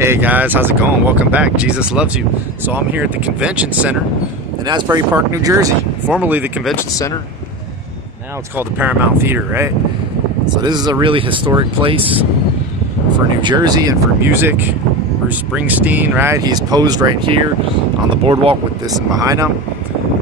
Hey guys, how's it going? Welcome back. Jesus loves you. So I'm here at the convention center in Asbury Park, New Jersey. Formerly the convention center. Now it's called the Paramount Theater, right? So this is a really historic place for New Jersey and for music. Bruce Springsteen, right? He's posed right here on the boardwalk with this behind him.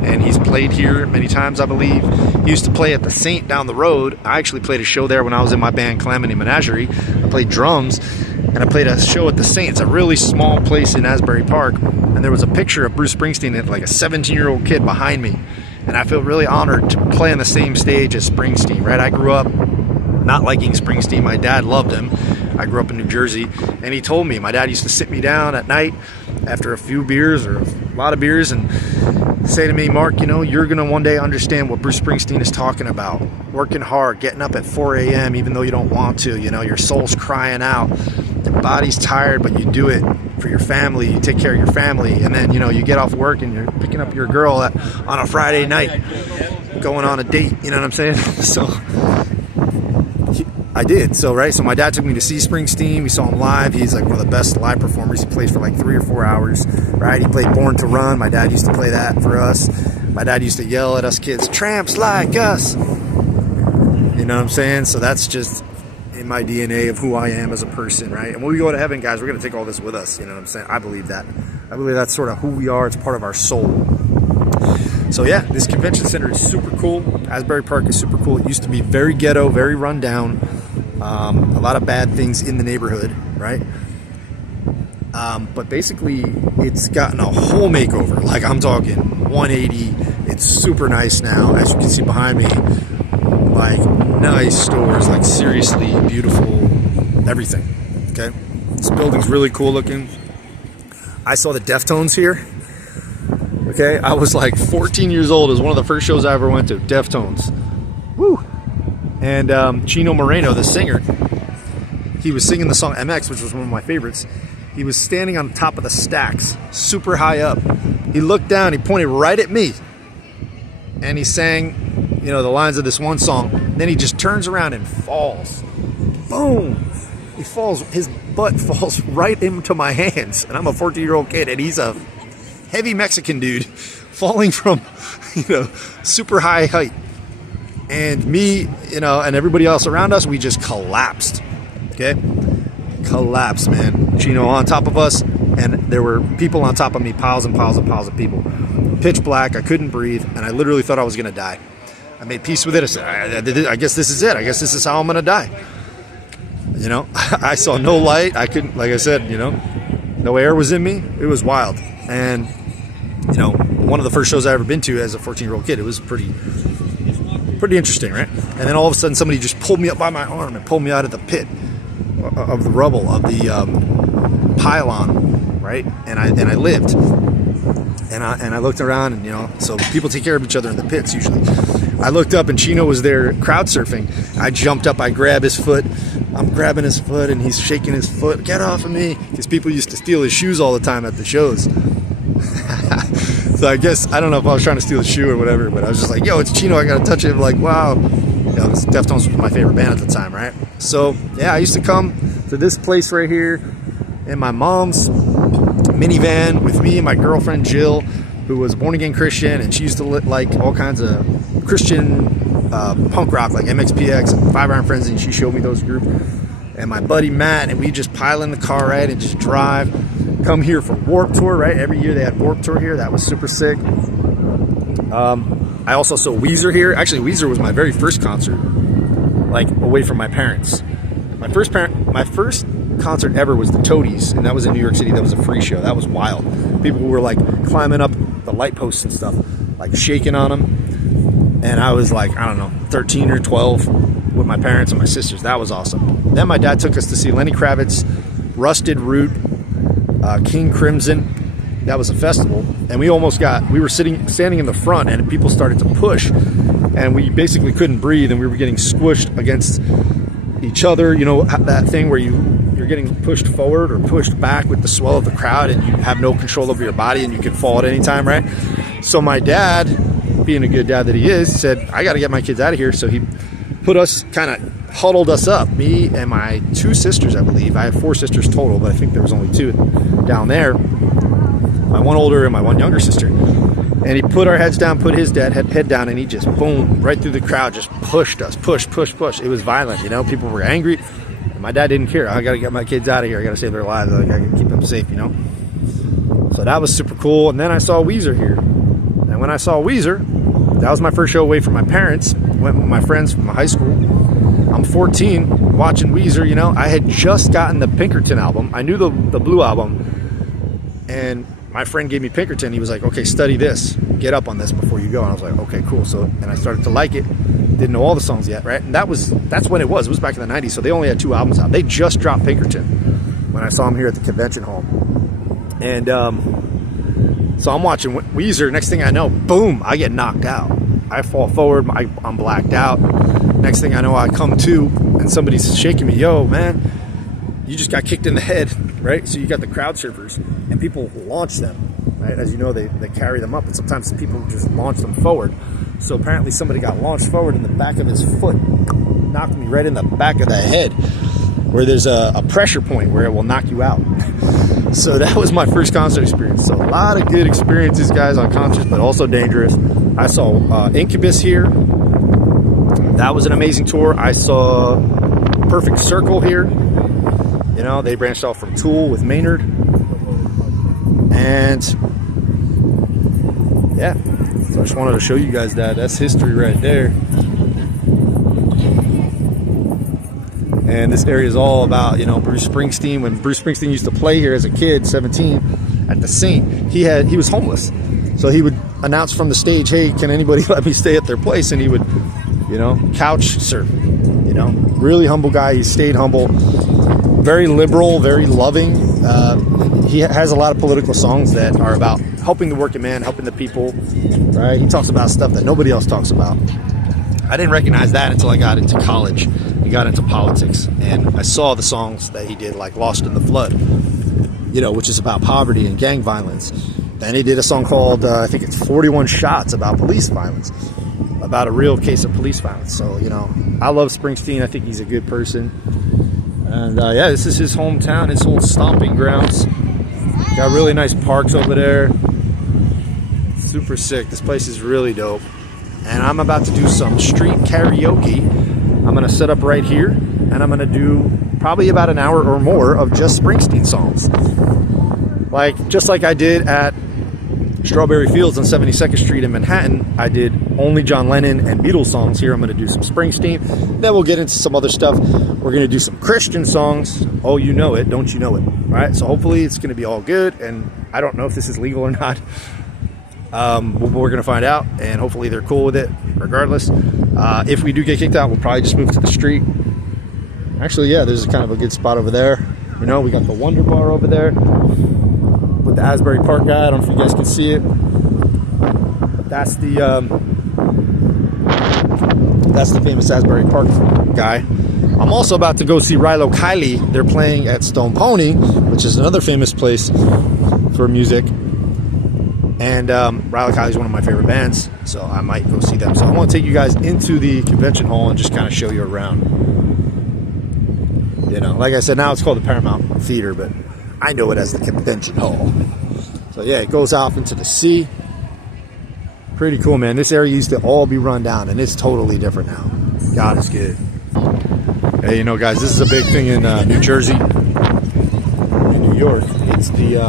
And he's played here many times, I believe. He used to play at the Saint down the road. I actually played a show there when I was in my band Calamity Menagerie. I played drums, and I played a show at the Saint. It's a really small place in Asbury Park. And there was a picture of Bruce Springsteen, like a 17-year-old kid behind me. And I feel really honored to play on the same stage as Springsteen, right? I grew up not liking Springsteen. My dad loved him. I grew up in New Jersey, and he told me, my dad used to sit me down at night after a few beers or a lot of beers and say to me, Mark, you know, you're going to one day understand what Bruce Springsteen is talking about. Working hard, getting up at 4 a.m. even though you don't want to, you know, your soul's crying out. Your body's tired, but you do it for your family. You take care of your family, and then, you know, you get off work and you're picking up your girl on a Friday night, going on a date, you know what I'm saying? So I did. So my dad took me to see Springsteen. We saw him live. He's like one of the best live performers. He plays for like 3 or 4 hours, right? He played Born to Run. My dad used to play that for us. My dad used to yell at us kids, tramps like us. You know what I'm saying? So that's just in my DNA of who I am as a person, right? And when we go to heaven, guys, we're going to take all this with us. You know what I'm saying? I believe that. I believe that's sort of who we are. It's part of our soul. So yeah, this convention center is super cool. Asbury Park is super cool. It used to be very ghetto, very run down. A lot of bad things in the neighborhood, right? But basically, it's gotten a whole makeover. Like, I'm talking 180. It's super nice now, as you can see behind me. Like, nice stores, like seriously beautiful, everything, okay? This building's really cool looking. I saw the Deftones here. Okay, I was like 14 years old. It was one of the first shows I ever went to, Deftones. Woo! And Chino Moreno, the singer, he was singing the song MX, which was one of my favorites. He was standing on top of the stacks, super high up. He looked down, he pointed right at me, and he sang, you know, the lines of this one song. Then he just turns around and falls. Boom! He falls, his butt falls right into my hands. And I'm a 14-year-old kid, and he's a heavy Mexican dude falling from, you know, super high height. And me, you know, and everybody else around us, we just collapsed, okay? Collapsed, man. Chino on top of us, and there were people on top of me, piles and piles and piles of people. Pitch black, I couldn't breathe, and I literally thought I was gonna die. I made peace with it. I said, I guess this is it. I guess this is how I'm gonna die. You know, I saw no light. I couldn't, like I said, you know, no air was in me. It was wild. And, you know, one of the first shows I ever been to as a 14-year-old kid, it was pretty interesting, right? And then all of a sudden somebody just pulled me up by my arm and pulled me out of the pit of the rubble of the pylon, right? And I lived. And I looked around, and, you know, so people take care of each other in the pits usually. I looked up and Chino was there crowd surfing. I jumped up, I grab his foot. I'm grabbing his foot and he's shaking his foot. Get off of me. Because people used to steal his shoes all the time at the shows. So I guess, I don't know if I was trying to steal a shoe or whatever, but I was just like, yo, it's Chino, I gotta touch him. Like, wow. You know, Deftones was my favorite band at the time, right? So, yeah, I used to come to this place right here in my mom's minivan with me and my girlfriend, Jill, who was a born-again Christian, and she used to like all kinds of Christian punk rock, like MXPX and Five Iron Frenzy, and she showed me those groups. And my buddy Matt, and we just pile in the car, right, and just drive. Come here for Warped Tour, right? Every year they had Warped Tour here. That was super sick. I also saw Weezer here. Actually, Weezer was my very first concert, like away from my parents. My first concert ever was the Toadies, and that was in New York City. That was a free show. That was wild. People were like climbing up the light posts and stuff, like shaking on them. And I was like, I don't know, 13 or 12 with my parents and my sisters. That was awesome. Then my dad took us to see Lenny Kravitz, Rusted Root, King Crimson. That was a festival, and we were standing in the front, and people started to push, and we basically couldn't breathe, and we were getting squished against each other. You know, that thing where you're getting pushed forward or pushed back with the swell of the crowd, and you have no control over your body, and you can fall at any time, right? So my dad, being a good dad that he is, said, I got to get my kids out of here. So he put us kind of huddled us up, me and my 2 sisters, I believe. I have 4 sisters total, but I think there was only 2 down there. My one older and my one younger sister. And he put our heads down, put his head down, and he just, boom, right through the crowd, just pushed us, push. It was violent, you know. People were angry. And my dad didn't care. I got to get my kids out of here. I got to save their lives. I got to keep them safe, you know. So that was super cool. And then I saw Weezer here. And when I saw Weezer, that was my first show away from my parents. Went with my friends from high school. I'm 14, watching Weezer, you know. I had just gotten the Pinkerton album. I knew the Blue album. And my friend gave me Pinkerton. He was like, okay, study this. Get up on this before you go. And I was like, okay, cool. So, and I started to like it. Didn't know all the songs yet, right? And that's when it was. It was back in the 90s. So they only had 2 albums out. They just dropped Pinkerton when I saw them here at the convention hall. And so I'm watching Weezer. Next thing I know, boom, I get knocked out. I fall forward. I'm blacked out. Next thing I know, I come to, and somebody's shaking me. Yo, man, you just got kicked in the head, right? So you got the crowd surfers, and people launch them, right? As you know, they carry them up, and sometimes people just launch them forward. So apparently somebody got launched forward, and the back of his foot knocked me right in the back of the head, where there's a pressure point where it will knock you out. So that was my first concert experience. So a lot of good experiences, guys, on concerts, but also dangerous. I saw Incubus here. That was an amazing tour. I saw Perfect Circle here. You know, they branched off from Tool with Maynard. And yeah, so I just wanted to show you guys that. That's history right there. And this area is all about, you know, Bruce Springsteen. When Bruce Springsteen used to play here as a kid, 17, at the Saint, he was homeless. So he would announce from the stage, hey, can anybody let me stay at their place? And he would, you know, couch surf. You know, really humble guy. He stayed humble. Very liberal, very loving. He has a lot of political songs that are about helping the working man, helping the people, right? He talks about stuff that nobody else talks about. I didn't recognize that until I got into college. He got into politics, and I saw the songs that he did, like Lost in the Flood, you know, which is about poverty and gang violence. Then he did a song called, I think it's 41 Shots, about police violence, about a real case of police violence. So, you know, I love Springsteen. I think he's a good person. And yeah, this is his hometown, his old stomping grounds. Got really nice parks over there. Super sick. This place is really dope. And I'm about to do some street karaoke. I'm going to set up right here, and I'm going to do probably about an hour or more of just Springsteen songs. Just like I did at Strawberry Fields on 72nd Street in Manhattan, I did only John Lennon and Beatles songs. Here I'm going to do some Springsteen. Then we'll get into some other stuff. We're going to do some Christian songs. Oh, you know it, don't you know it? All right, so hopefully it's going to be all good, and I don't know if this is legal or not. We're going to find out, and hopefully they're cool with it regardless. If we do get kicked out, we'll probably just move to the street. Actually, yeah, there's kind of a good spot over there. You know, we got the Wonder Bar over there with the Asbury Park guy. I don't know if you guys can see it. That's the famous Asbury Park guy. I'm also about to go see Rilo Kiley. They're playing at Stone Pony, which is another famous place for music. And Rilo Kiley is one of my favorite bands, so I might go see them. So I want to take you guys into the convention hall and just kind of show you around. You know, like I said, now it's called the Paramount Theater, but I know it as the convention hall. So yeah, it goes off into the sea. Pretty cool, man. This area used to all be run down, and it's totally different now. God is good. Hey, you know, guys, this is a big thing in New Jersey, in New York. It's the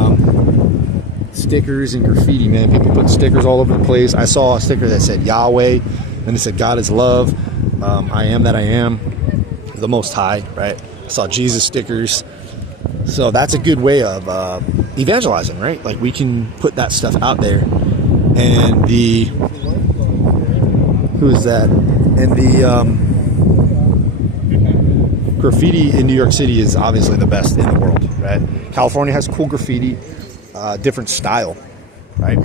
stickers and graffiti, man. People put stickers all over the place. I saw a sticker that said Yahweh, and it said God is love. I am that I am, the Most High, right? I saw Jesus stickers. So that's a good way of evangelizing, right? Like, we can put that stuff out there. And who is that? And the graffiti in New York City is obviously the best in the world, right? California has cool graffiti, different style, right?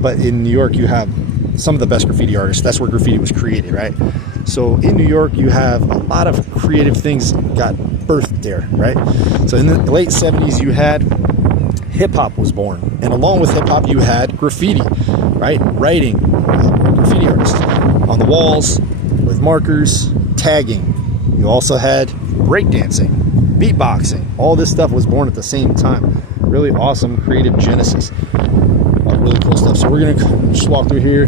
But in New York you have some of the best graffiti artists. That's where graffiti was created, right? So in New York you have a lot of creative things got birthed there, right? So in the late 70s you had hip-hop was born, and along with hip-hop you had graffiti, right? Writing, graffiti artists. on the walls with markers, tagging. You also had breakdancing, beatboxing. All this stuff was born at the same time. Really awesome creative genesis. Really cool stuff. So we're gonna just walk through here.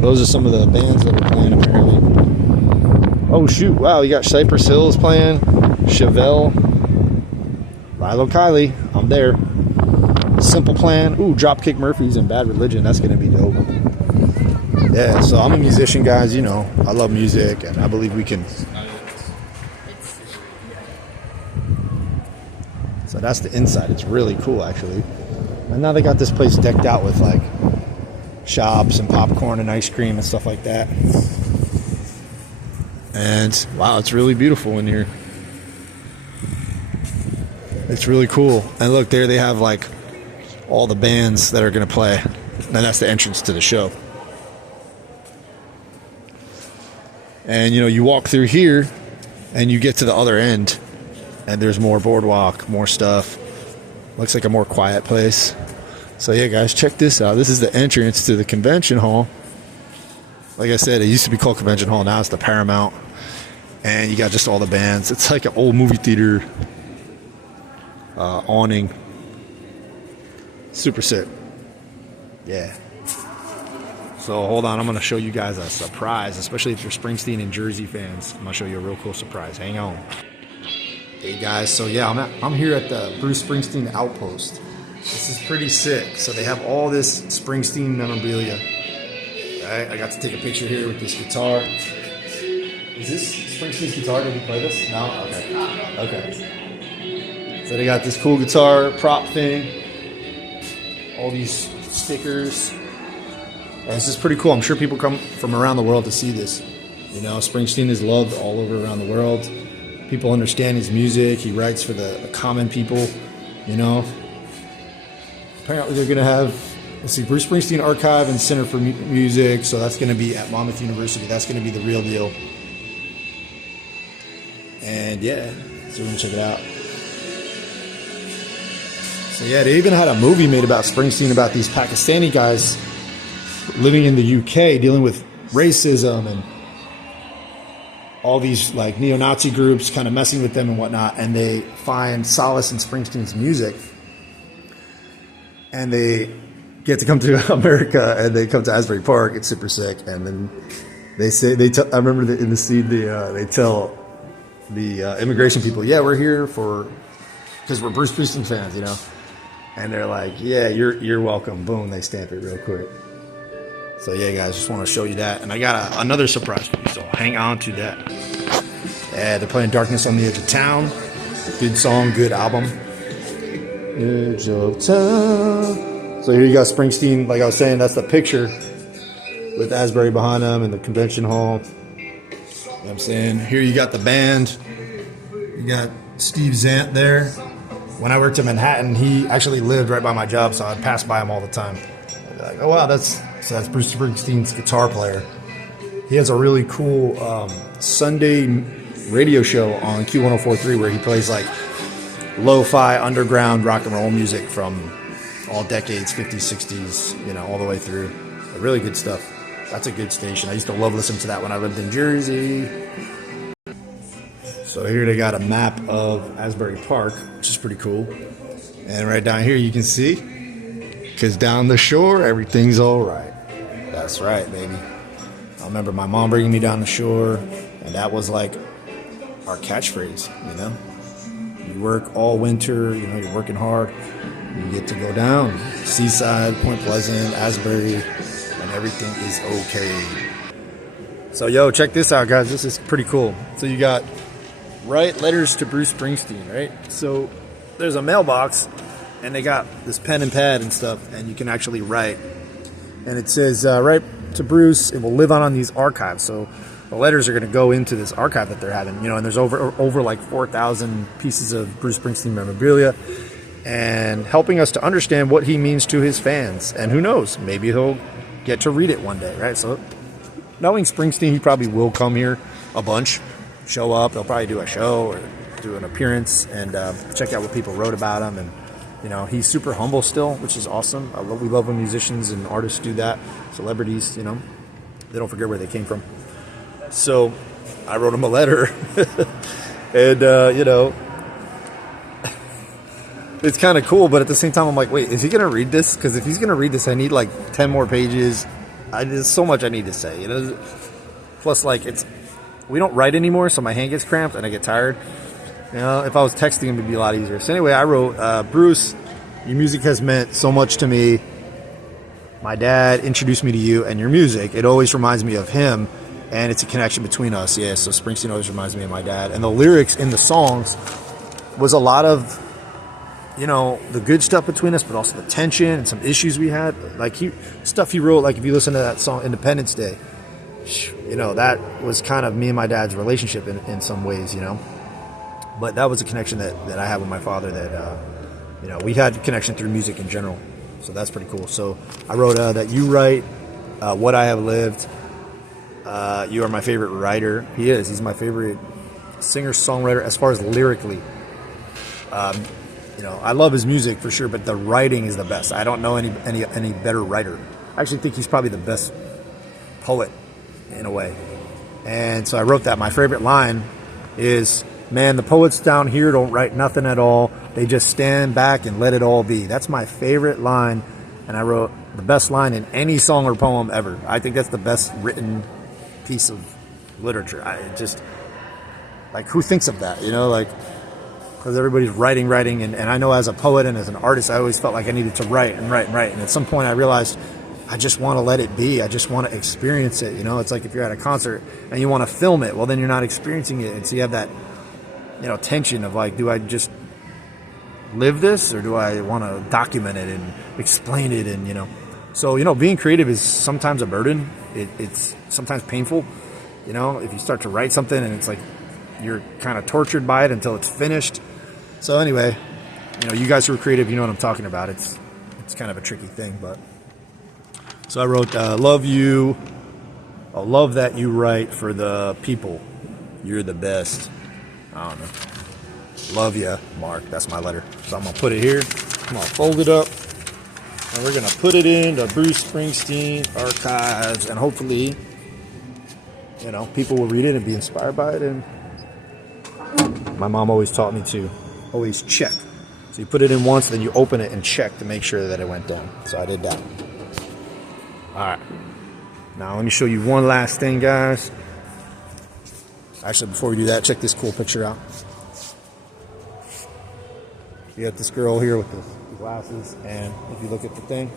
Those are some of the bands that are playing apparently. Oh shoot, wow, you got Cypress Hills playing, Chevelle, Lilo Kylie, I'm there. Simple Plan, ooh, Dropkick Murphys and Bad Religion, that's gonna be dope. Yeah, so I'm a musician, guys, you know, I love music and I believe we can. So that's the inside, it's really cool actually. And now they got this place decked out with like shops and popcorn and ice cream and stuff like that. And wow, it's really beautiful in here. It's really cool. And look, there they have like all the bands that are going to play. And that's the entrance to the show. And you know, you walk through here and you get to the other end and there's more boardwalk, more stuff. Looks like a more quiet place. So yeah, guys, check this out. This is the entrance to the convention hall. Like I said, it used to be called Convention Hall. Now it's the Paramount. And you got just all the bands. It's like an old movie theater awning. Super sick. Yeah. So hold on, I'm going to show you guys a surprise, especially if you're Springsteen and Jersey fans. I'm going to show you a real cool surprise. Hang on. Hey guys, so yeah, I'm here at the Bruce Springsteen Outpost. This is pretty sick. So they have all this Springsteen memorabilia. Right? I got to take a picture here with this guitar. Is this Springsteen's guitar? Did he play this? No? Okay. Okay. So they got this cool guitar prop thing. All these stickers. And this is pretty cool. I'm sure people come from around the world to see this. You know, Springsteen is loved all over around the world. People understand his music. He writes for the common people, you know. Apparently they're going to have, let's see, Bruce Springsteen Archive and Center for Music. So that's going to be at Monmouth University. That's going to be the real deal. And yeah, so we're going to check it out. So yeah, they even had a movie made about Springsteen, about these Pakistani guys living in the UK, dealing with racism and all these like neo-Nazi groups kind of messing with them and whatnot. And they find solace in Springsteen's music. And they get to come to America, and they come to Asbury Park. It's super sick. And then they say, I remember in the scene, they tell the immigration people, yeah, we're here because we're Bruce Springsteen fans, you know. And they're like, yeah, you're welcome. Boom, they stamp it real quick. So yeah, guys, just want to show you that. And I got another surprise for you, so hang on to that. Yeah, they're playing Darkness on the Edge of Town. Good song, good album. Edge of Town. So here you got Springsteen, like I was saying, that's the picture with Asbury behind him in the convention hall. You know what I'm saying? Here you got the band. You got Steve Zant there. When I worked in Manhattan, he actually lived right by my job, so I'd pass by him all the time. I'd be like, oh wow, that's Bruce Springsteen's guitar player. He has a really cool Sunday radio show on Q1043 where he plays like lo-fi underground rock and roll music from all decades, 50s, 60s, you know, all the way through. Really good stuff. That's a good station. I used to love listening to that when I lived in Jersey. So here they got a map of Asbury Park, which is pretty cool. And right down here you can see, because down the shore, everything's all right. That's right, baby. I remember my mom bringing me down the shore, and that was like our catchphrase, you know? You work all winter, you know, you're working hard, you get to go down. Seaside, Point Pleasant, Asbury, and everything is okay. So, yo, check this out, guys. This is pretty cool. So you got write letters to Bruce Springsteen, right? So there's a mailbox, and they got this pen and pad and stuff, and you can actually write. And it says, write to Bruce, it will live on these archives. So the letters are going to go into this archive that they're having, you know, and there's over like 4,000 pieces of Bruce Springsteen memorabilia, and helping us to understand what he means to his fans. And who knows, maybe he'll get to read it one day, right? So knowing Springsteen, he probably will come here a bunch, show up. They'll probably do a show or do an appearance and check out what people wrote about him. And you know, he's super humble still, which is awesome. We love when musicians and artists do that, celebrities, you know. they don't forget where they came from. So I wrote him a letter, and you know, it's kind of cool, but at the same time, I'm like, wait, is he gonna read this? Because if he's gonna read this, I need like 10 more pages. There's so much I need to say, you know. Plus, like, we don't write anymore, so my hand gets cramped and I get tired. You know, if I was texting him, it'd be a lot easier. So anyway, I wrote, Bruce, your music has meant so much to me. My dad introduced me to you and your music. It always reminds me of him, and it's a connection between us. Yeah, so Springsteen always reminds me of my dad. And the lyrics in the songs was a lot of, you know, the good stuff between us, but also the tension and some issues we had. Like, stuff he wrote, like if you listen to that song, Independence Day, you know, that was kind of me and my dad's relationship in some ways, you know. But that was a connection that I had with my father that, you know, we had a connection through music in general. So that's pretty cool. So I wrote that you write what I have lived. You are my favorite writer. He is. He's my favorite singer-songwriter as far as lyrically. You know, I love his music for sure, but the writing is the best. I don't know any better writer. I actually think he's probably the best poet in a way. And so I wrote that. My favorite line is, man, the poets down here don't write nothing at all. They just stand back and let it all be. That's my favorite line. And I wrote the best line in any song or poem ever. I think that's the best written piece of literature. Like, who thinks of that? You know, like, because everybody's writing. And I know as a poet and as an artist, I always felt like I needed to write. And at some point I realized I just want to let it be. I just want to experience it. You know, it's like if you're at a concert and you want to film it, well, then you're not experiencing it. And so you have that, you know, tension of like, do I just live this or do I want to document it and explain it? And, you know, so, you know, being creative is sometimes a burden. It's sometimes painful, you know, if you start to write something and it's like you're kind of tortured by it until it's finished. So anyway, you know, you guys who are creative, you know what I'm talking about. It's kind of a tricky thing, but so I wrote, love you. I love that you write for the people. You're the best. I don't know. Love ya, Mark. That's my letter. So I'm going to put it here. I'm going to fold it up. And we're going to put it in the Bruce Springsteen archives. And hopefully, you know, people will read it and be inspired by it. And my mom always taught me to always check. So you put it in once, then you open it and check to make sure that it went down. So I did that. All right. Now let me show you one last thing, guys. Actually, before we do that, check this cool picture out. You got this girl here with the glasses, and if you look at the thing,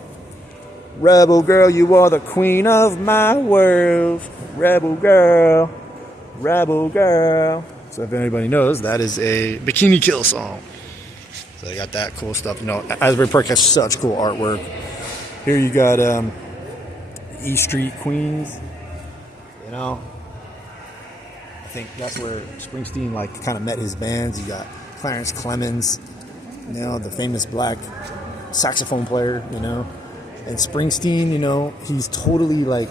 rebel girl, you are the queen of my world. Rebel girl, rebel girl. So if anybody knows, that is a Bikini Kill song. So they got that cool stuff. You know, Asbury Park has such cool artwork. Here you got E Street, Queens. You know, I think that's where Springsteen like kind of met his bands. You got Clarence Clemens, you know, the famous black saxophone player, you know. And Springsteen, you know, he's totally like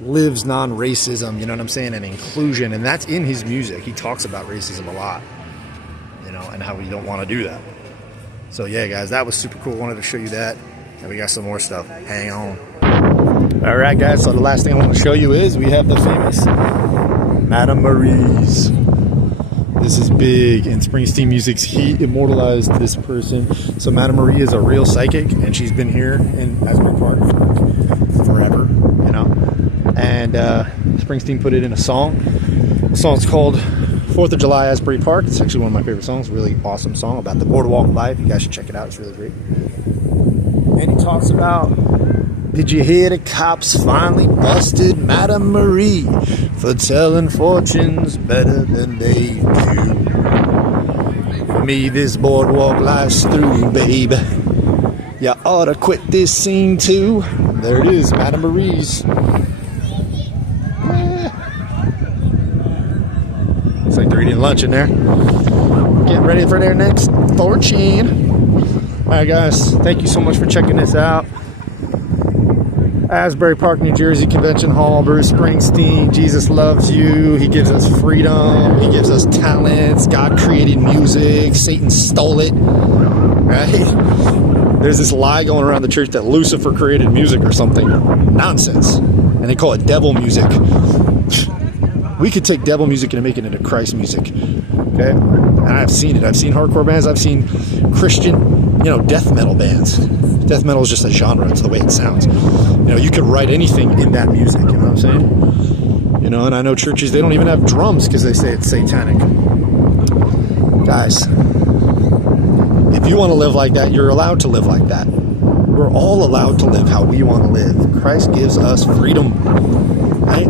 lives non-racism, you know what I'm saying, and inclusion, and that's in his music. He talks about racism a lot, you know, and how we don't want to do that. So yeah, guys, that was super cool. Wanted to show you that, and we got some more stuff. Hang on. All right, guys, so the last thing I want to show you is we have the famous Madame Marie's. This is big in Springsteen music's. He immortalized this person. So Madame Marie is a real psychic, and she's been here in Asbury Park for forever, you know. And Springsteen put it in a song. The song's called 4th of July, Asbury Park. It's actually one of my favorite songs. Really awesome song about the boardwalk life. You guys should check it out. It's really great. And he talks about, did you hear the cops finally busted Madame Marie for telling fortunes better than they do? For me, this boardwalk life's through, babe. You ought to quit this scene too. There it is, Madame Marie's. It's like they're eating lunch in there. Getting ready for their next fortune. Alright, guys, thank you so much for checking this out. Asbury Park, New Jersey, Convention Hall, Bruce Springsteen. Jesus loves you. He gives us freedom. He gives us talents. God created music. Satan stole it. Right? There's this lie going around the church that Lucifer created music or something. Nonsense. and they call it devil music. We could take devil music and make it into Christ music. Okay? And I've seen it. I've seen hardcore bands. I've seen Christian, death metal bands. Death metal is just a genre. It's the way it sounds. You could write anything in that music. You know what I'm saying? And I know churches, they don't even have drums because they say it's satanic. Guys, if you want to live like that, you're allowed to live like that. We're all allowed to live how we want to live. Christ gives us freedom. Right?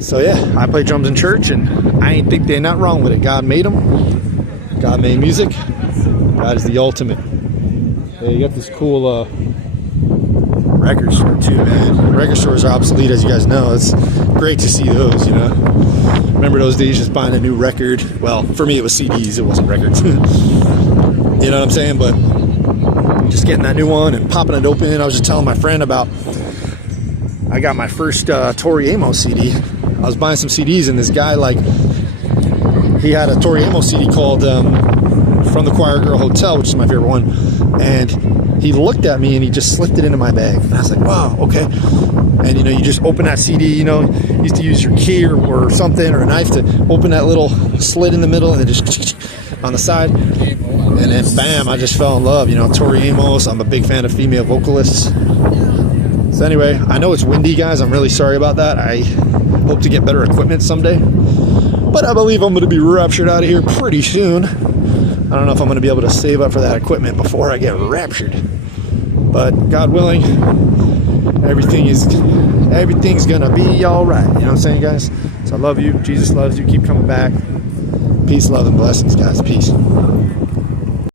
So yeah, I play drums in church, and I ain't think they're not wrong with it. God made them. God made music. God is the ultimate. Yeah, you got this cool record store too, man. Record stores are obsolete, as you guys know. It's great to see those, Remember those days, just buying a new record? Well, for me it was CDs, it wasn't records. You know what I'm saying? But just getting that new one and popping it open. I was just telling my friend about, I got my first Tori Amos CD. I was buying some CDs, and this guy, he had a Tori Amos CD called From the Choir Girl Hotel, which is my favorite one. And he looked at me and he just slipped it into my bag. And I was like, wow, okay. And you just open that CD, you used to use your key or something, or a knife to open that little slit in the middle, and then just on the side. And then bam, I just fell in love. Tori Amos, I'm a big fan of female vocalists. So anyway, I know it's windy, guys. I'm really sorry about that. I hope to get better equipment someday. But I believe I'm going to be raptured out of here pretty soon. I don't know if I'm going to be able to save up for that equipment before I get raptured. But God willing, everything's going to be all right. You know what I'm saying, guys? So I love you. Jesus loves you. Keep coming back. Peace, love, and blessings, guys. Peace.